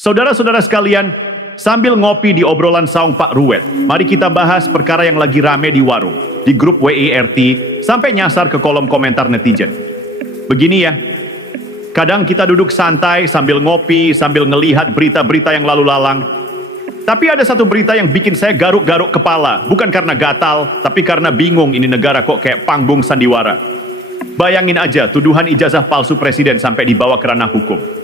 Saudara-saudara sekalian, sambil ngopi di obrolan saung Pak Ruwet, mari kita bahas perkara yang lagi rame di warung, di grup WIRT, sampai nyasar ke kolom komentar netizen. Begini ya, kadang kita duduk santai sambil ngopi, sambil ngelihat berita-berita yang lalu lalang. Tapi ada satu berita yang bikin saya garuk-garuk kepala, bukan karena gatal, tapi karena bingung ini negara kok kayak panggung sandiwara. Bayangin aja tuduhan ijazah palsu presiden sampai dibawa ke ranah hukum.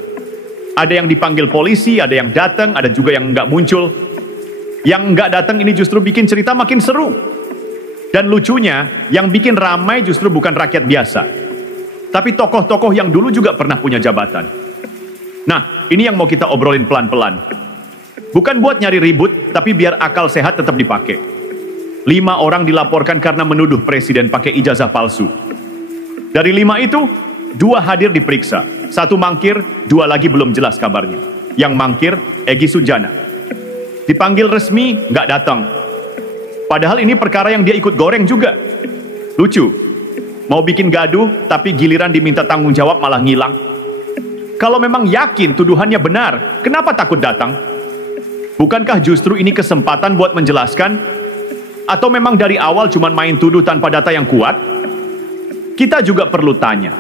Ada yang dipanggil polisi, ada yang datang, ada juga yang nggak muncul. Yang nggak datang ini justru bikin cerita makin seru. Dan lucunya, yang bikin ramai justru bukan rakyat biasa, tapi tokoh-tokoh yang dulu juga pernah punya jabatan. Nah, ini yang mau kita obrolin pelan-pelan. Bukan buat nyari ribut, tapi biar akal sehat tetap dipakai. 5 orang dilaporkan karena menuduh presiden pakai ijazah palsu. Dari 5 itu, 2 hadir diperiksa. 1 mangkir, 2 lagi belum jelas kabarnya. Yang mangkir, Egy Sujana. Dipanggil resmi, nggak datang. Padahal ini perkara yang dia ikut goreng juga. Lucu. Mau bikin gaduh, tapi giliran diminta tanggung jawab malah ngilang. Kalau memang yakin tuduhannya benar, kenapa takut datang? Bukankah justru ini kesempatan buat menjelaskan? Atau memang dari awal cuma main tuduh tanpa data yang kuat? Kita juga perlu tanya,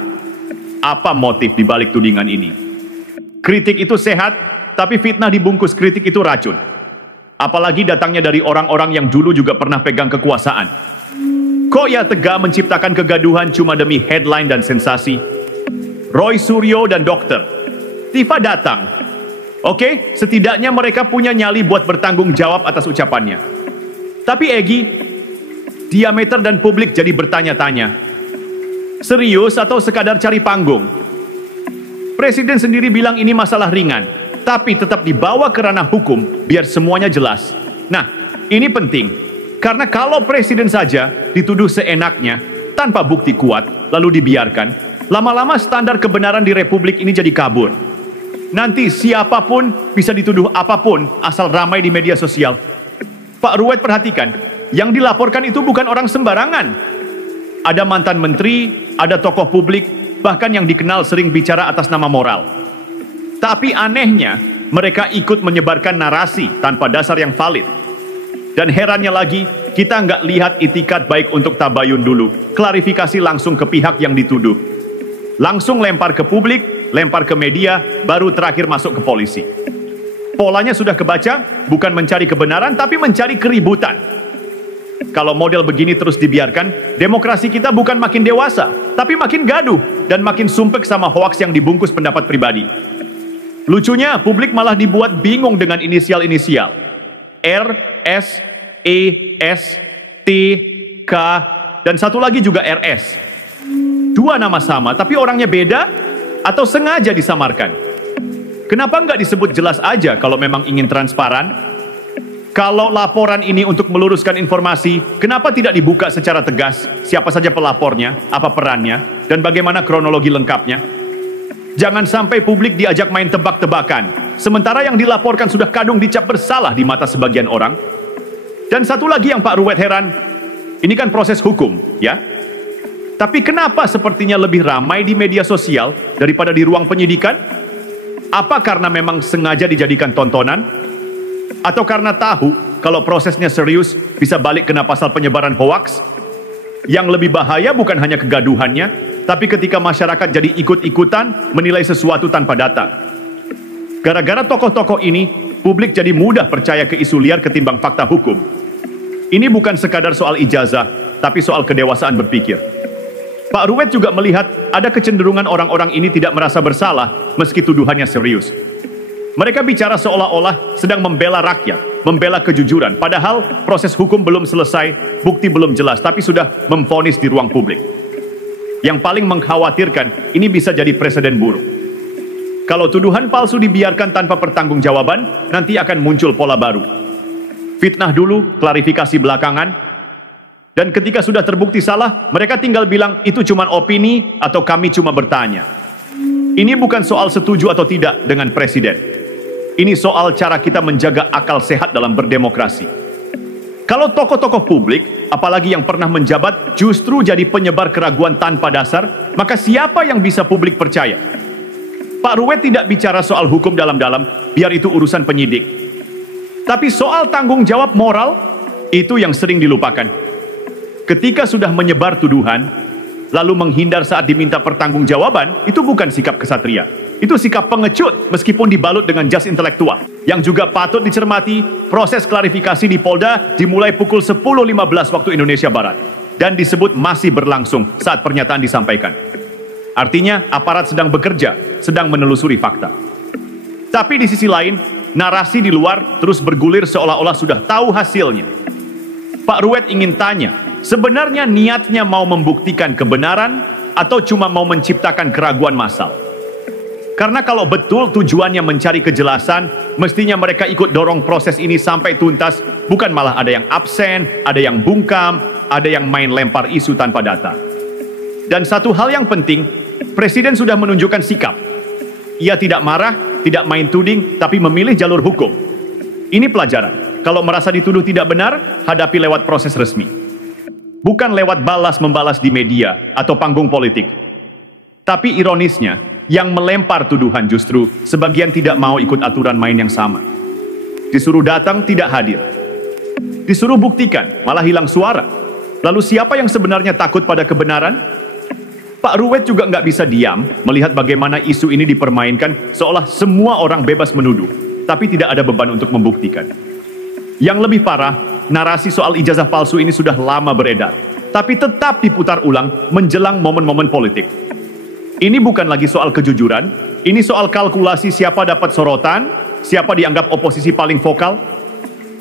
apa motif di balik tudingan ini? Kritik itu sehat, tapi fitnah dibungkus kritik itu racun. Apalagi datangnya dari orang-orang yang dulu juga pernah pegang kekuasaan. Kok ya tega menciptakan kegaduhan cuma demi headline dan sensasi? Roy Suryo dan dokter Tifa datang. Oke, setidaknya mereka punya nyali buat bertanggung jawab atas ucapannya. Tapi Egy, diameter dan publik jadi bertanya-tanya. Serius atau sekadar cari panggung? Presiden sendiri bilang ini masalah ringan, tapi tetap dibawa ke ranah hukum biar semuanya jelas. Nah, ini penting, karena kalau presiden saja dituduh seenaknya, tanpa bukti kuat, lalu dibiarkan, lama-lama standar kebenaran di republik ini jadi kabur. Nanti siapapun bisa dituduh apapun asal ramai di media sosial. Pak Ruwet perhatikan, yang dilaporkan itu bukan orang sembarangan. Ada mantan menteri, ada tokoh publik, bahkan yang dikenal sering bicara atas nama moral. Tapi anehnya, mereka ikut menyebarkan narasi tanpa dasar yang valid. Dan herannya lagi, kita nggak lihat itikat baik untuk tabayun dulu. Klarifikasi langsung ke pihak yang dituduh. Langsung lempar ke publik, lempar ke media, baru terakhir masuk ke polisi. Polanya sudah kebaca, bukan mencari kebenaran, tapi mencari keributan. Kalau model begini terus dibiarkan, demokrasi kita bukan makin dewasa, tapi makin gaduh dan makin sumpek sama hoaks yang dibungkus pendapat pribadi. Lucunya, publik malah dibuat bingung dengan inisial-inisial. R, S, E, S, T, K, dan satu lagi juga RS. 2 nama sama, tapi orangnya beda atau sengaja disamarkan? Kenapa nggak disebut jelas aja kalau memang ingin transparan? Kalau laporan ini untuk meluruskan informasi, kenapa tidak dibuka secara tegas siapa saja pelapornya, apa perannya, dan bagaimana kronologi lengkapnya? Jangan sampai publik diajak main tebak-tebakan, sementara yang dilaporkan sudah kadung dicap bersalah di mata sebagian orang. Dan satu lagi yang Pak Ruwet heran, ini kan proses hukum, ya? Tapi kenapa sepertinya lebih ramai di media sosial daripada di ruang penyidikan? Apa karena memang sengaja dijadikan tontonan? Atau karena tahu kalau prosesnya serius bisa balik kena pasal penyebaran hoaks? Yang lebih bahaya bukan hanya kegaduhannya, tapi ketika masyarakat jadi ikut-ikutan menilai sesuatu tanpa data. Gara-gara tokoh-tokoh ini, publik jadi mudah percaya ke isu liar ketimbang fakta hukum. Ini bukan sekadar soal ijazah, tapi soal kedewasaan berpikir. Pak Ruwet juga melihat ada kecenderungan orang-orang ini tidak merasa bersalah meski tuduhannya serius. Mereka bicara seolah-olah sedang membela rakyat, membela kejujuran, padahal proses hukum belum selesai, bukti belum jelas, tapi sudah memvonis di ruang publik. Yang paling mengkhawatirkan, ini bisa jadi presiden buruk. Kalau tuduhan palsu dibiarkan tanpa pertanggungjawaban, nanti akan muncul pola baru. Fitnah dulu, klarifikasi belakangan, dan ketika sudah terbukti salah, mereka tinggal bilang itu cuma opini atau kami cuma bertanya. Ini bukan soal setuju atau tidak dengan presiden. Ini soal cara kita menjaga akal sehat dalam berdemokrasi. Kalau tokoh-tokoh publik, apalagi yang pernah menjabat, justru jadi penyebar keraguan tanpa dasar, maka siapa yang bisa publik percaya? Pak Ruwet tidak bicara soal hukum dalam-dalam, biar itu urusan penyidik. Tapi soal tanggung jawab moral, itu yang sering dilupakan. Ketika sudah menyebar tuduhan, lalu menghindar saat diminta pertanggungjawaban, itu bukan sikap kesatria. Itu sikap pengecut meskipun dibalut dengan jas intelektual. Yang juga patut dicermati, proses klarifikasi di Polda dimulai pukul 10.15 waktu Indonesia Barat. Dan disebut masih berlangsung saat pernyataan disampaikan. Artinya, aparat sedang bekerja, sedang menelusuri fakta. Tapi di sisi lain, narasi di luar terus bergulir seolah-olah sudah tahu hasilnya. Pak Ruwet ingin tanya, sebenarnya niatnya mau membuktikan kebenaran atau cuma mau menciptakan keraguan massal? Karena kalau betul tujuannya mencari kejelasan, mestinya mereka ikut dorong proses ini sampai tuntas, bukan malah ada yang absen, ada yang bungkam, ada yang main lempar isu tanpa data. Dan satu hal yang penting, Presiden sudah menunjukkan sikap. Ia tidak marah, tidak main tuding, tapi memilih jalur hukum. Ini pelajaran. Kalau merasa dituduh tidak benar, hadapi lewat proses resmi. Bukan lewat balas-membalas di media atau panggung politik. Tapi ironisnya, yang melempar tuduhan justru sebagian tidak mau ikut aturan main yang sama. Disuruh datang, tidak hadir. Disuruh buktikan, malah hilang suara. Lalu siapa yang sebenarnya takut pada kebenaran? Pak Ruwet juga nggak bisa diam melihat bagaimana isu ini dipermainkan seolah semua orang bebas menuduh, tapi tidak ada beban untuk membuktikan. Yang lebih parah, narasi soal ijazah palsu ini sudah lama beredar, tapi tetap diputar ulang menjelang momen-momen politik. Ini bukan lagi soal kejujuran, ini soal kalkulasi siapa dapat sorotan, siapa dianggap oposisi paling vokal.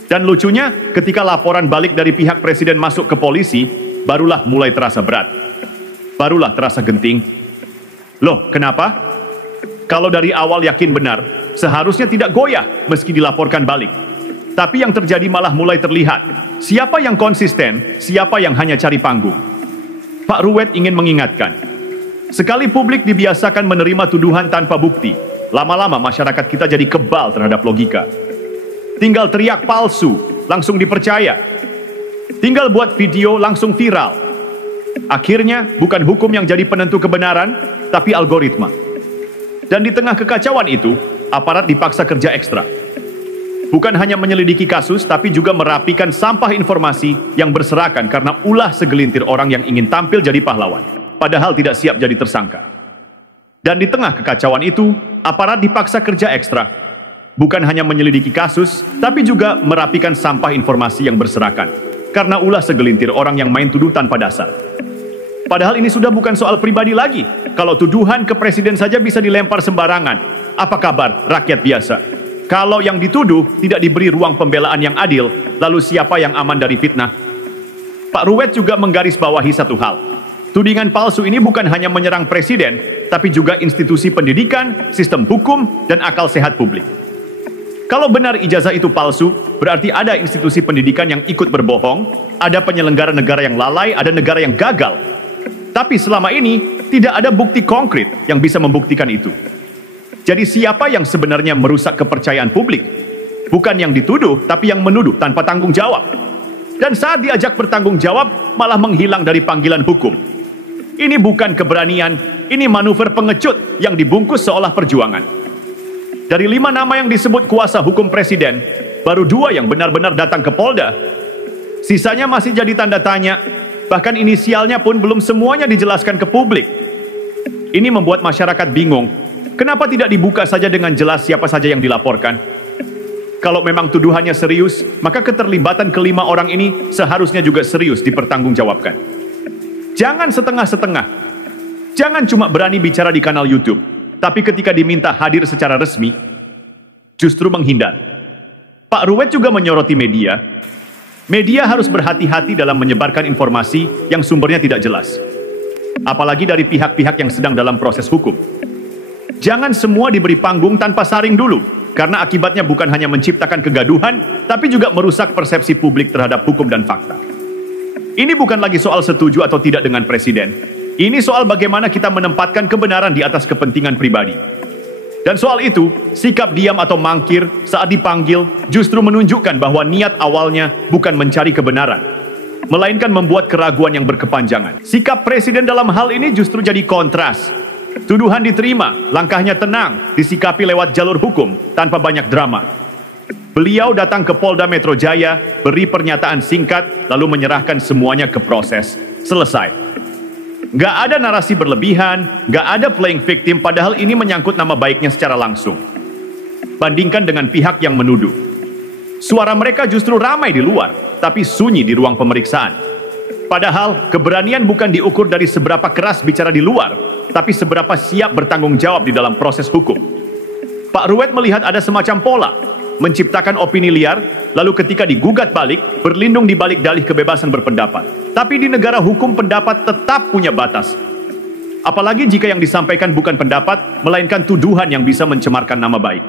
Dan lucunya, ketika laporan balik dari pihak Presiden masuk ke polisi, barulah mulai terasa berat. Barulah terasa genting. Loh, kenapa? Kalau dari awal yakin benar, seharusnya tidak goyah meski dilaporkan balik. Tapi yang terjadi malah mulai terlihat. Siapa yang konsisten, siapa yang hanya cari panggung. Pak Ruwet ingin mengingatkan, sekali publik dibiasakan menerima tuduhan tanpa bukti, lama-lama masyarakat kita jadi kebal terhadap logika. Tinggal teriak palsu, langsung dipercaya. Tinggal buat video, langsung viral. Akhirnya, bukan hukum yang jadi penentu kebenaran, tapi algoritma. Dan di tengah kekacauan itu, aparat dipaksa kerja ekstra. Bukan hanya menyelidiki kasus, tapi juga merapikan sampah informasi yang berserakan karena ulah segelintir orang yang ingin tampil jadi pahlawan, padahal tidak siap jadi tersangka. Dan di tengah kekacauan itu, aparat dipaksa kerja ekstra. Bukan hanya menyelidiki kasus, tapi juga merapikan sampah informasi yang berserakan, karena ulah segelintir orang yang main tuduh tanpa dasar. Padahal ini sudah bukan soal pribadi lagi. Kalau tuduhan ke presiden saja bisa dilempar sembarangan, apa kabar rakyat biasa? Kalau yang dituduh tidak diberi ruang pembelaan yang adil, lalu siapa yang aman dari fitnah? Pak Ruwet juga menggarisbawahi satu hal. Tudingan palsu ini bukan hanya menyerang presiden, tapi juga institusi pendidikan, sistem hukum, dan akal sehat publik. Kalau benar ijazah itu palsu, berarti ada institusi pendidikan yang ikut berbohong, ada penyelenggara negara yang lalai, ada negara yang gagal. Tapi selama ini, tidak ada bukti konkret yang bisa membuktikan itu. Jadi siapa yang sebenarnya merusak kepercayaan publik? Bukan yang dituduh, tapi yang menuduh tanpa tanggung jawab. Dan saat diajak bertanggung jawab, malah menghilang dari panggilan hukum. Ini bukan keberanian, ini manuver pengecut yang dibungkus seolah perjuangan. Dari 5 nama yang disebut kuasa hukum presiden, baru 2 yang benar-benar datang ke Polda. Sisanya masih jadi tanda tanya, bahkan inisialnya pun belum semuanya dijelaskan ke publik. Ini membuat masyarakat bingung. Kenapa tidak dibuka saja dengan jelas siapa saja yang dilaporkan? Kalau memang tuduhannya serius, maka keterlibatan ke-5 orang ini seharusnya juga serius dipertanggungjawabkan. Jangan setengah-setengah. Jangan cuma berani bicara di kanal YouTube, tapi ketika diminta hadir secara resmi, justru menghindar. Pak Ruwet juga menyoroti media. Media harus berhati-hati dalam menyebarkan informasi yang sumbernya tidak jelas. Apalagi dari pihak-pihak yang sedang dalam proses hukum. Jangan semua diberi panggung tanpa saring dulu, karena akibatnya bukan hanya menciptakan kegaduhan, tapi juga merusak persepsi publik terhadap hukum dan fakta. Ini bukan lagi soal setuju atau tidak dengan presiden. Ini soal bagaimana kita menempatkan kebenaran di atas kepentingan pribadi. Dan soal itu, sikap diam atau mangkir saat dipanggil justru menunjukkan bahwa niat awalnya bukan mencari kebenaran, melainkan membuat keraguan yang berkepanjangan. Sikap presiden dalam hal ini justru jadi kontras. Tuduhan diterima, langkahnya tenang, disikapi lewat jalur hukum, tanpa banyak drama. Beliau datang ke Polda Metro Jaya, beri pernyataan singkat, lalu menyerahkan semuanya ke proses. Selesai. Nggak ada narasi berlebihan, nggak ada playing victim, padahal ini menyangkut nama baiknya secara langsung. Bandingkan dengan pihak yang menuduh. Suara mereka justru ramai di luar, tapi sunyi di ruang pemeriksaan. Padahal, keberanian bukan diukur dari seberapa keras bicara di luar, tapi seberapa siap bertanggung jawab di dalam proses hukum. Pak Ruwet melihat ada semacam pola, menciptakan opini liar, lalu ketika digugat balik, berlindung di balik dalih kebebasan berpendapat. Tapi di negara hukum pendapat tetap punya batas. Apalagi jika yang disampaikan bukan pendapat, melainkan tuduhan yang bisa mencemarkan nama baik.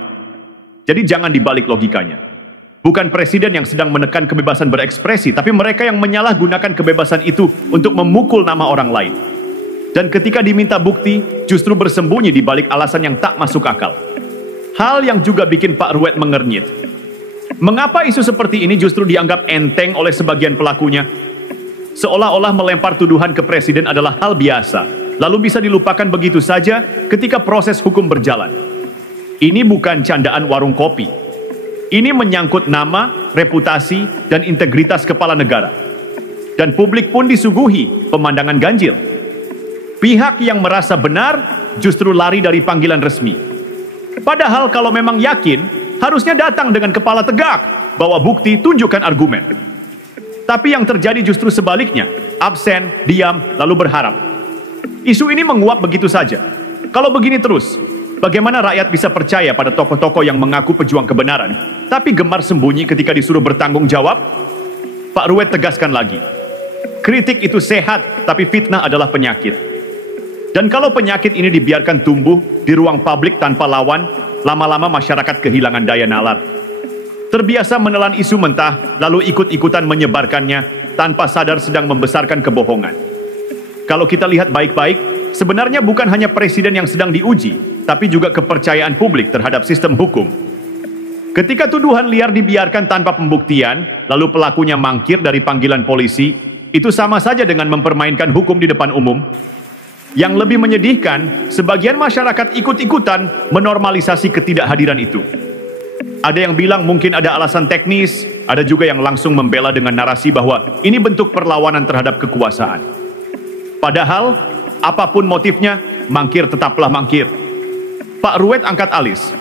Jadi jangan dibalik logikanya. Bukan presiden yang sedang menekan kebebasan berekspresi, tapi mereka yang menyalahgunakan kebebasan itu untuk memukul nama orang lain. Dan ketika diminta bukti, justru bersembunyi di balik alasan yang tak masuk akal. Hal yang juga bikin Pak Ruwet mengernyit. Mengapa isu seperti ini justru dianggap enteng oleh sebagian pelakunya? Seolah-olah melempar tuduhan ke presiden adalah hal biasa, lalu bisa dilupakan begitu saja ketika proses hukum berjalan. Ini bukan candaan warung kopi. Ini menyangkut nama, reputasi, dan integritas kepala negara. Dan publik pun disuguhi pemandangan ganjil. Pihak yang merasa benar justru lari dari panggilan resmi. Padahal kalau memang yakin, harusnya datang dengan kepala tegak, bawa bukti, tunjukkan argumen. Tapi yang terjadi justru sebaliknya, absen, diam, lalu berharap. Isu ini menguap begitu saja. Kalau begini terus, bagaimana rakyat bisa percaya pada tokoh-tokoh yang mengaku pejuang kebenaran, tapi gemar sembunyi ketika disuruh bertanggung jawab? Pak Ruwet tegaskan lagi, kritik itu sehat, tapi fitnah adalah penyakit. Dan kalau penyakit ini dibiarkan tumbuh di ruang publik tanpa lawan, lama-lama masyarakat kehilangan daya nalar. Terbiasa menelan isu mentah, lalu ikut-ikutan menyebarkannya, tanpa sadar sedang membesarkan kebohongan. Kalau kita lihat baik-baik, sebenarnya bukan hanya presiden yang sedang diuji, tapi juga kepercayaan publik terhadap sistem hukum. Ketika tuduhan liar dibiarkan tanpa pembuktian, lalu pelakunya mangkir dari panggilan polisi, itu sama saja dengan mempermainkan hukum di depan umum. Yang lebih menyedihkan, sebagian masyarakat ikut-ikutan menormalisasi ketidakhadiran itu. Ada yang bilang mungkin ada alasan teknis, ada juga yang langsung membela dengan narasi bahwa ini bentuk perlawanan terhadap kekuasaan. Padahal, apapun motifnya, mangkir tetaplah mangkir. Pak Ruwet angkat alis.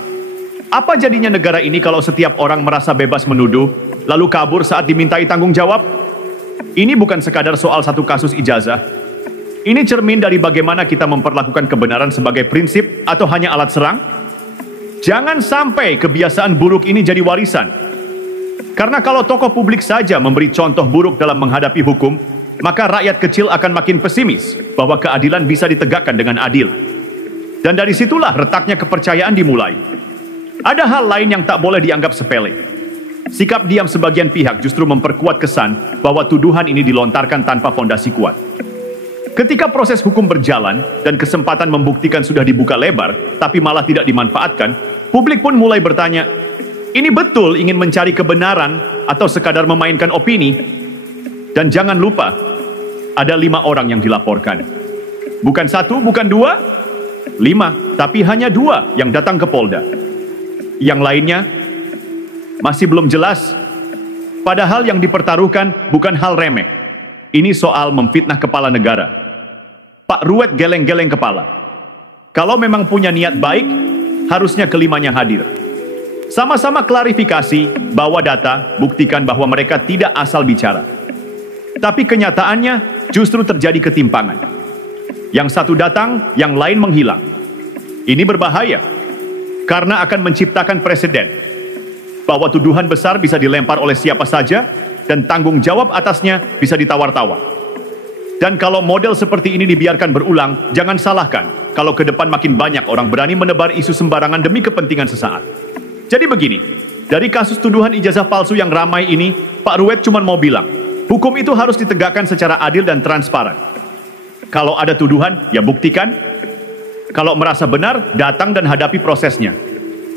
Apa jadinya negara ini kalau setiap orang merasa bebas menuduh, lalu kabur saat dimintai tanggung jawab? Ini bukan sekadar soal satu kasus ijazah. Ini cermin dari bagaimana kita memperlakukan kebenaran sebagai prinsip atau hanya alat serang. Jangan sampai kebiasaan buruk ini jadi warisan. Karena kalau tokoh publik saja memberi contoh buruk dalam menghadapi hukum, maka rakyat kecil akan makin pesimis bahwa keadilan bisa ditegakkan dengan adil. Dan dari situlah retaknya kepercayaan dimulai. Ada hal lain yang tak boleh dianggap sepele. Sikap diam sebagian pihak justru memperkuat kesan bahwa tuduhan ini dilontarkan tanpa fondasi kuat. Ketika proses hukum berjalan dan kesempatan membuktikan sudah dibuka lebar, tapi malah tidak dimanfaatkan, publik pun mulai bertanya, ini betul ingin mencari kebenaran atau sekadar memainkan opini? Dan jangan lupa, ada 5 orang yang dilaporkan. Bukan 1, bukan 2, 5, tapi hanya 2 yang datang ke Polda. Yang lainnya masih belum jelas, padahal yang dipertaruhkan bukan hal remeh. Ini soal memfitnah kepala negara. Pak Ruwet geleng-geleng kepala. Kalau memang punya niat baik, harusnya kelimanya hadir. Sama-sama klarifikasi, bawa data, buktikan bahwa mereka tidak asal bicara. Tapi kenyataannya justru terjadi ketimpangan. Yang satu datang, yang lain menghilang. Ini berbahaya, karena akan menciptakan preseden bahwa tuduhan besar bisa dilempar oleh siapa saja, dan tanggung jawab atasnya bisa ditawar-tawar. Dan kalau model seperti ini dibiarkan berulang, jangan salahkan kalau ke depan makin banyak orang berani menebar isu sembarangan demi kepentingan sesaat. Jadi begini, dari kasus tuduhan ijazah palsu yang ramai ini, Pak Ruwet cuma mau bilang, hukum itu harus ditegakkan secara adil dan transparan. Kalau ada tuduhan, ya buktikan. Kalau merasa benar, datang dan hadapi prosesnya.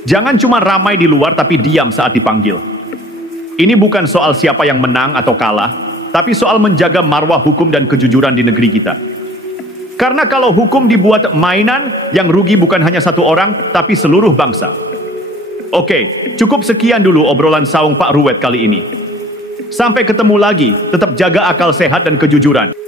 Jangan cuma ramai di luar tapi diam saat dipanggil. Ini bukan soal siapa yang menang atau kalah, tapi soal menjaga marwah hukum dan kejujuran di negeri kita. Karena kalau hukum dibuat mainan, yang rugi bukan hanya satu orang, tapi seluruh bangsa. Oke, cukup sekian dulu obrolan saung Pak Ruwet kali ini. Sampai ketemu lagi, tetap jaga akal sehat dan kejujuran.